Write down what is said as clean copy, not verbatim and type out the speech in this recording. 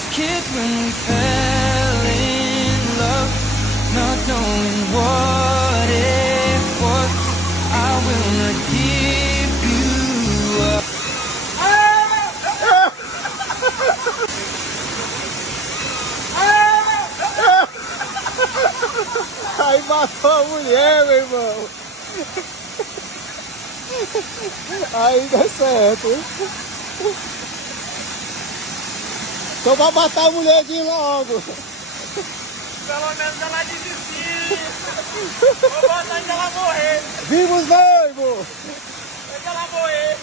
just kids when we fell in love, not knowing what it was. I will not give you up. Aí matou a mulher, meu irmão. Aí dá certo. Então vai matar a mulherzinha logo. Pelo menos ela desistiu. Vou botar ela morrer. Vimos noivo. Deixa ela morrer.